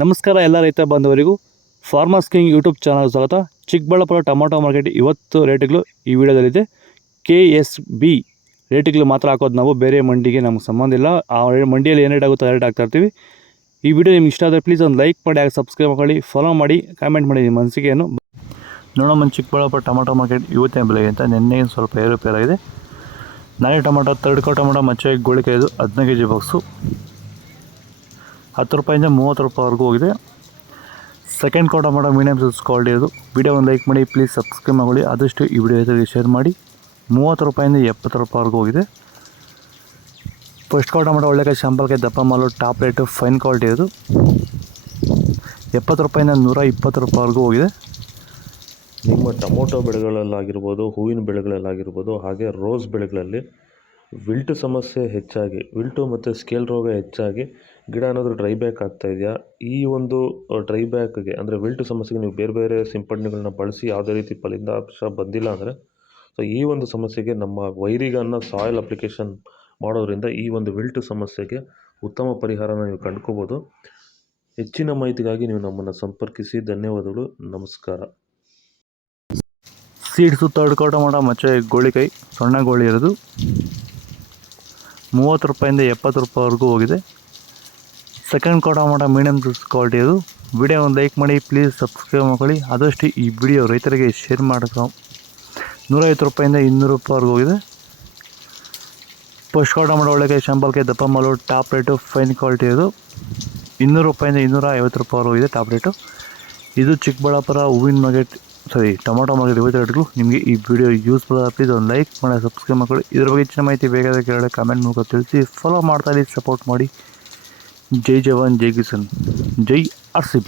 ನಮಸ್ಕಾರ ಎಲ್ಲ ರೈತ ಬಾಂಧವರಿಗೂ ಫಾರ್ಮರ್ಸ್ ಕಿಂಗ್ ಯೂಟ್ಯೂಬ್ ಚಾನಲ್ ಸ್ವಾಗತ. ಚಿಕ್ಕಬಳ್ಳಾಪುರ ಟೊಮೊಟೊ ಮಾರ್ಕೆಟ್ ಇವತ್ತು ರೇಟ್ಗಳು ಈ ವಿಡಿಯೋದಲ್ಲಿದೆ. KSB ರೇಟ್ಗಳು ಮಾತ್ರ ಹಾಕೋದು ನಾವು, ಬೇರೆ ಮಂಡಿಗೆ ನಮ್ಗೆ ಸಂಬಂಧ ಇಲ್ಲ. ಆ ಮಂಡಿಯಲ್ಲಿ ಏನು ರೇಟ್ ಆಗುತ್ತೋ ರೇಟ್ ಹಾಕ್ತಾ ಇರ್ತೀವಿ. ಈ ವಿಡಿಯೋ ನಿಮ್ಗೆ ಇಷ್ಟ ಆದರೆ ಪ್ಲೀಸ್ ಒಂದು ಲೈಕ್ ಮಾಡಿ, ಹಾಗೆ ಸಬ್ಸ್ಕ್ರೈಬ್ ಮಾಡಿ, ಫಾಲೋ ಮಾಡಿ, ಕಾಮೆಂಟ್ ಮಾಡಿ ನಿಮ್ಮ ಅನಿಸಿಕೆಯನ್ನು. ನೋಡೋಣ ಚಿಕ್ಕಬಳ್ಳಾಪುರ ಟೊಮೊಟೊ ಮಾರ್ಕೆಟ್ ಇವತ್ತಿನ ಬೆಲೆಗೆ ಅಂತ ನಿನ್ನೆ ಸ್ವಲ್ಪ ಏರುಪೇರಾಗಿದೆ. ನಾಳೆ ಟೊಮೊಟೊ ತರ್ಡ್ಕೋ ಟೊಮೊಟೊ ಮಚ್ಚೆ ಗೋಳಿಕಾಯಿ ಇದು 15 kg ಬಾಕ್ಸು 10 ರೂಪಾಯಿಂದ 30 ರೂಪಾಯಿವರೆಗೂ ಹೋಗಿದೆ. ಸೆಕೆಂಡ್ ಕೋ ಟೊಮೊಟೊ ಮೀಡಿಯಮ್ ಸೈಜ್ ಕ್ವಾಲಿಟಿ ಇದು. ವಿಡಿಯೋ ಒಂದು ಲೈಕ್ ಮಾಡಿ, ಪ್ಲೀಸ್ ಸಬ್ಸ್ಕ್ರೈಬ್ ಮಾಡಿ, ಆದಷ್ಟು ಈ ವಿಡಿಯೋ ಜೊತೆಗೆ ಶೇರ್ ಮಾಡಿ. 30 ರೂಪಾಯಿಂದ 70 ರೂಪಾಯಿವರೆಗೂ ಹೋಗಿದೆ. ಫಸ್ಟ್ ಕೋ ಟೊಮೊಟೊ ಒಳ್ಳೆಕಾಯಿ ಶಾಂಪಲ್ಗೆ ದಪ್ಪ ಮಾಲು ಟಾಪ್ ರೇಟು ಫೈನ್ ಕ್ವಾಲಿಟಿ ಇದು. 70 ರೂಪಾಯಿಂದ 120 ರೂಪಾಯಿವರೆಗೂ ಹೋಗಿದೆ. ನಿಮ್ಮ ಟೊಮೊಟೊ ಬೆಳೆಗಳಲ್ಲಾಗಿರ್ಬೋದು, ಹೂವಿನ ಬೆಳೆಗಳಲ್ಲಾಗಿರ್ಬೋದು, ಹಾಗೆ ರೋಸ್ ಬೆಳೆಗಳಲ್ಲಿ ವಿಲ್ಟು ಸಮಸ್ಯೆ ಹೆಚ್ಚಾಗಿ, ವಿಲ್ಟು ಮತ್ತು ಸ್ಕೇಲ್ ರೋಗ ಹೆಚ್ಚಾಗಿ ಗಿಡ ಏನಾದರೂ ಡ್ರೈ ಬ್ಯಾಕ್ ಆಗ್ತಾಯಿದೆಯಾ? ಈ ಒಂದು ಡ್ರೈ ಬ್ಯಾಕ್ಗೆ ಅಂದರೆ ವಿಲ್ಟು ಸಮಸ್ಯೆಗೆ ನೀವು ಬೇರೆ ಬೇರೆ ಸಿಂಪಡಣೆಗಳನ್ನ ಬಳಸಿ ಯಾವುದೇ ರೀತಿ ಫಲಿತಾಂಶ ಬಂದಿಲ್ಲ ಅಂದರೆ, ಸೊ ಈ ಒಂದು ಸಮಸ್ಯೆಗೆ ನಮ್ಮ ವೈರಿಗನ್ನ ಸಾಯಿಲ್ ಅಪ್ಲಿಕೇಶನ್ ಮಾಡೋದ್ರಿಂದ ಈ ಒಂದು ವಿಲ್ಟು ಸಮಸ್ಯೆಗೆ ಉತ್ತಮ ಪರಿಹಾರನ ನೀವು ಕಂಡುಕೋಬೋದು. ಹೆಚ್ಚಿನ ಮಾಹಿತಿಗಾಗಿ ನೀವು ನಮ್ಮನ್ನು ಸಂಪರ್ಕಿಸಿ. ಧನ್ಯವಾದಗಳು, ನಮಸ್ಕಾರ. ಸೀಡ್ಸು ತರ್ಡ್ಕೋ ಟೊಮೊಟೊ ಮಚ್ಚೆ ಗೋಳಿಕಾಯಿ ಸಣ್ಣ ಗೋಳಿ ಇರೋದು 30 ರೂಪಾಯಿಂದ 70 ರೂಪಾಯಿವರೆಗೂ ಹೋಗಿದೆ. ಸೆಕೆಂಡ್ ಕೋ ಟೊಮೊಟೊ ಮೀಡಿಯಮ್ ಸೈಜ್ ಕ್ವಾಲಿಟಿ ಇದು. ವಿಡಿಯೋ ಒಂದು ಲೈಕ್ ಮಾಡಿ, ಪ್ಲೀಸ್ ಸಬ್ಸ್ಕ್ರೈಬ್ ಮಾಡಿ, ಆದಷ್ಟು ಈ ವಿಡಿಯೋ ರೈತರಿಗೆ ಶೇರ್ ಮಾಡೋದು. 150 ರೂಪಾಯಿಂದ 200 ರೂಪಾಯಿವರೆಗೂ ಹೋಗಿದೆ. ಫಸ್ಟ್ ಕೋ ಟೊಮೊಟೊ ಒಳ್ಳೆಕಾಯಿ ಶಾಂಪಲ್ಗೆ ದಪ್ಪ ಮಾಲು ಟಾಪ್ ರೇಟು ಫೈನ್ ಕ್ವಾಲಿಟಿ ಇದು. 200 ರೂಪಾಯಿಂದ 250 ರೂಪಾಯಿವರೆಗೂ ಇದೆ ಟಾಪ್ ರೇಟು. ಇದು ಚಿಕ್ಕಬಳ್ಳಾಪುರ ಹೂವಿನ ಮಾರ್ಕೆಟ್ ಟೊಮೊಟೊ ಮಾರ್ಕೆಟ್ ಇವತ್ತು ರೇಟ್ಗಳು. ನಿಮಗೆ ಈ ವಿಡಿಯೋ ಯೂಸ್ಫುಲ್ ಆದ ಪ್ಲೀಸ್ ಒಂದು ಲೈಕ್ ಮಾಡಿ, ಸಬ್ಸ್ಕ್ರೈಬ್ ಮಾಡಿ. ಇದ್ರ ಬಗ್ಗೆ ಹೆಚ್ಚಿನ ಮಾಹಿತಿ ಬೇಕಾದರೆ ಕೆಳಗಡೆ ಕಾಮೆಂಟ್ ಮೂಲಕ ತಿಳಿಸಿ. ಫಾಲೋ ಮಾಡ್ತಾ ಇರಿ, ಸಪೋರ್ಟ್ ಮಾಡಿ. ಜೈ ಜವಾನ್ ಜೈ ಕಿಸಾನ್, ಜೈ RCB.